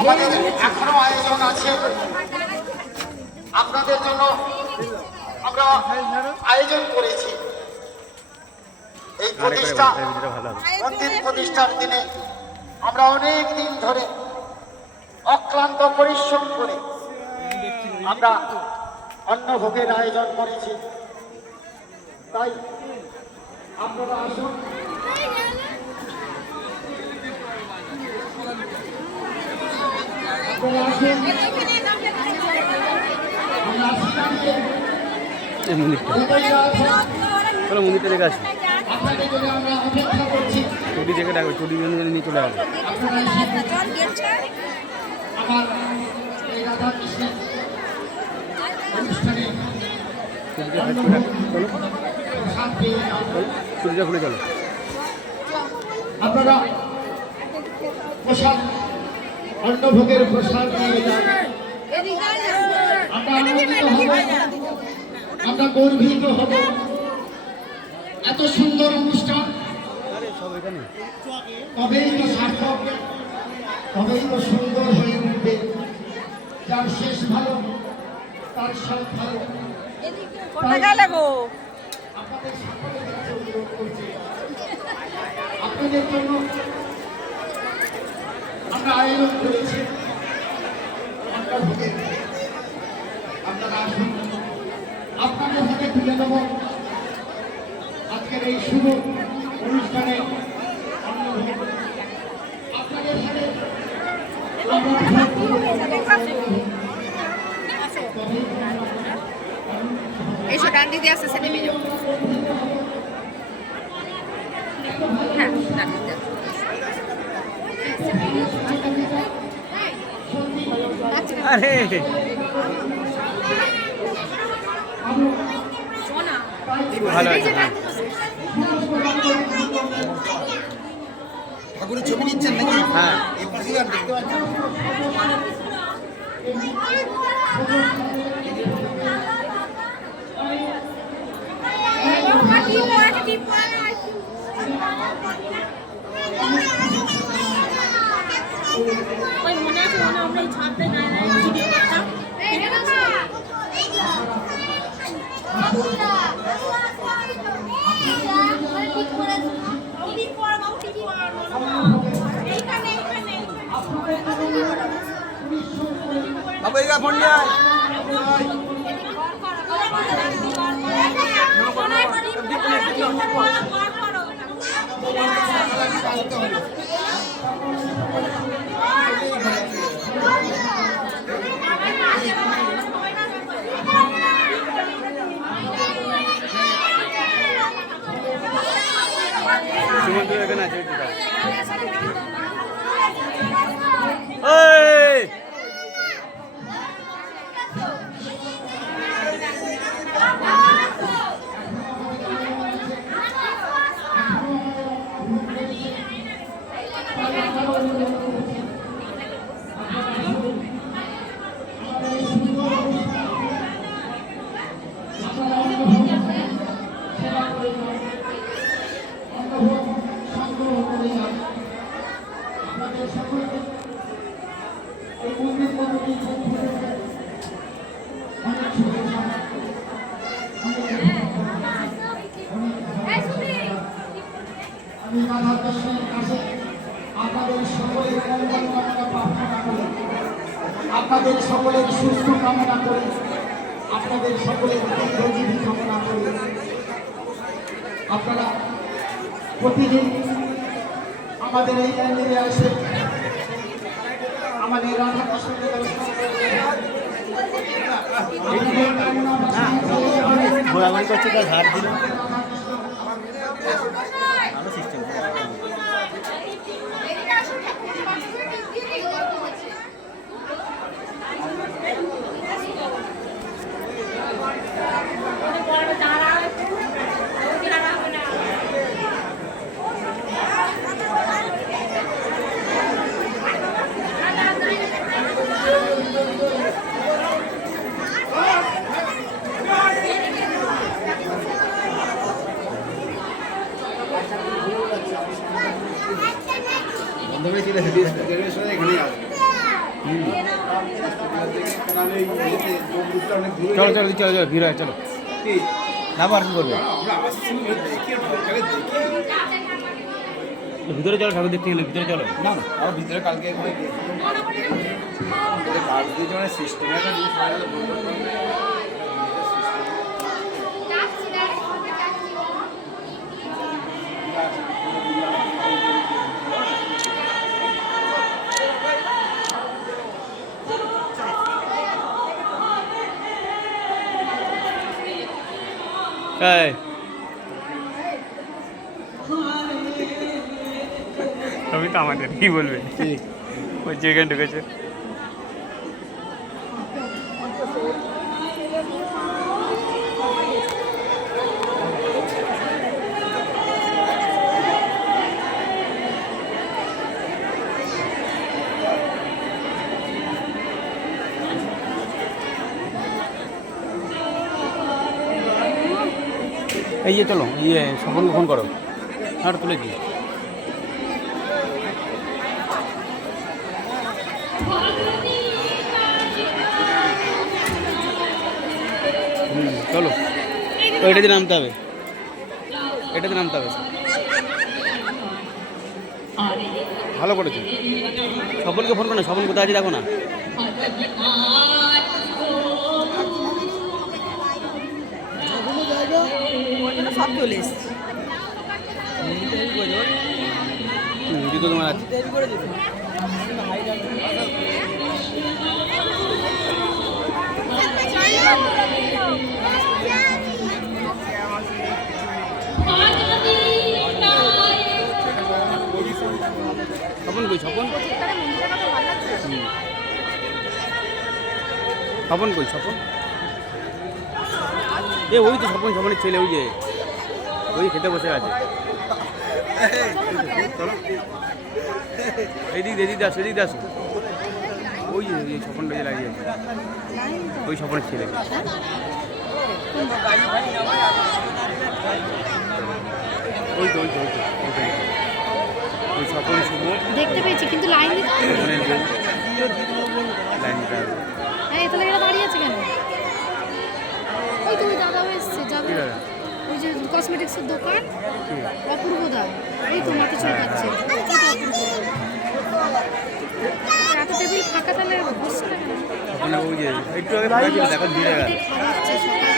আমাদের এখনো আয়োজন আছে আপনাদের জন্য। আমরা আয়োজন করেছি এই প্রতিষ্ঠা মন্দির প্রতিষ্ঠার দিনে। আমরা অনেক দিন ধরে অক্লান্ত পরিশ্রম করে আমরা অন্নভোগের আয়োজন করেছি। তাই আপনারা আসুন, মন্দিরটা দেখে আসি, চুটি দেখে ডাকবে, চুটি নিয়ে চলে আসবে। চুটিটা খুলে চলো। আপনারা প্রসাদ অন্নভোগের প্রসাদ নিয়ে যান। আমরা আনন্দিত হব, আমরা গর্বিত হব। এত সুন্দর অনুষ্ঠান তবেই তো সার্থক, তবেই তো সুন্দর হয়ে উঠবে। যার শেষ ভালো তার সব ভালো। আপনাদের সকলের কাছে অনুরোধ করছি, আপনাদের জন্য আমরা আয়োজন করেছি অন্নভোগের। আপনারা আসুন, আপনাদের হাতে তুলে দেব আজকের এই শুভ অনুষ্ঠানে অন্নভোগ। আপনাদের হাতে এসো ডান দিদি আসছে সে নেমে যাও। হ্যাঁ ডান দিদি আরে ভালো আছে। ঠাকুরের ছবি নিচ্ছেন নাকি? হ্যাঁ, এই পাশেই আর দেখতে পাচ্ছেন। ওই মনে আছে আমরা এই ছাদে না ভিডিও করতাম। বাবু এই ফোন নিয়ে আয়। এখানে আছে। আপনাদের সকলের সুস্থ কামনা করি, আপনাদের সকলের দীর্ঘজীবী কামনা করি। আপনারা প্রতিদিন আমাদের এই মন্দিরে আসে আমাদের রাধাকৃষ্ণকে দর্শন ঘোরাঘুরি করছে, তার হাত দিল ভালো সিস্টেম। বন্ধ হয়ে চলে এখানেই আসবে। চলো চলো চলো চলো ভিড় হয় চলো না আর কি করবে ভিতরে চলো ঠাকুর দেখতে গেলে ভিতরে চলো না না আমার ভিতরে কালকে কালকে যে সিস্টেম একটা জিনিস হয় সবই তো আমাদের কি বলবে ওই যেখানে ঢুকেছে এই যে চলো সকলকে ফোন করো আর তুলেছি চলো এটাতে নামতে হবে এটাতে নামতে হবে ভালো করেছো সকলকে ফোন করো না সকল কোথায় আছে দেখো না সব চলে এসছে তোমার আছে স্বপন কই স্বপন স্বপন কই স্বপন ওই তো স্বপনের ছেলে ওই যে ওই খেতে বসে আছে এদিক আসো ওই যে স্বপন বেজে লাগিয়ে আছে ওই স্বপনের ছেলে ওই তো ওই স্বপন শুভ দেখতে পেয়েছি কিন্তু লাইন দিতে স্বপনের বউ লাইন দিতে হবে হ্যাঁ তাহলে এরা দাঁড়িয়ে আছে কেন ওই তো ওই দাদাও এসছে যাবে ওই যে কসমেটিক্সের দোকান অপূর্ব দা ওই তো মাথা চলকাচ্ছে এত টেবিল ফাঁকা তাহলে বসছে না কেন স্বপনের বউ যে একটু আগে দেখা ছিল এখন ভিড়ে গেল খাওয়াচ্ছে সকাল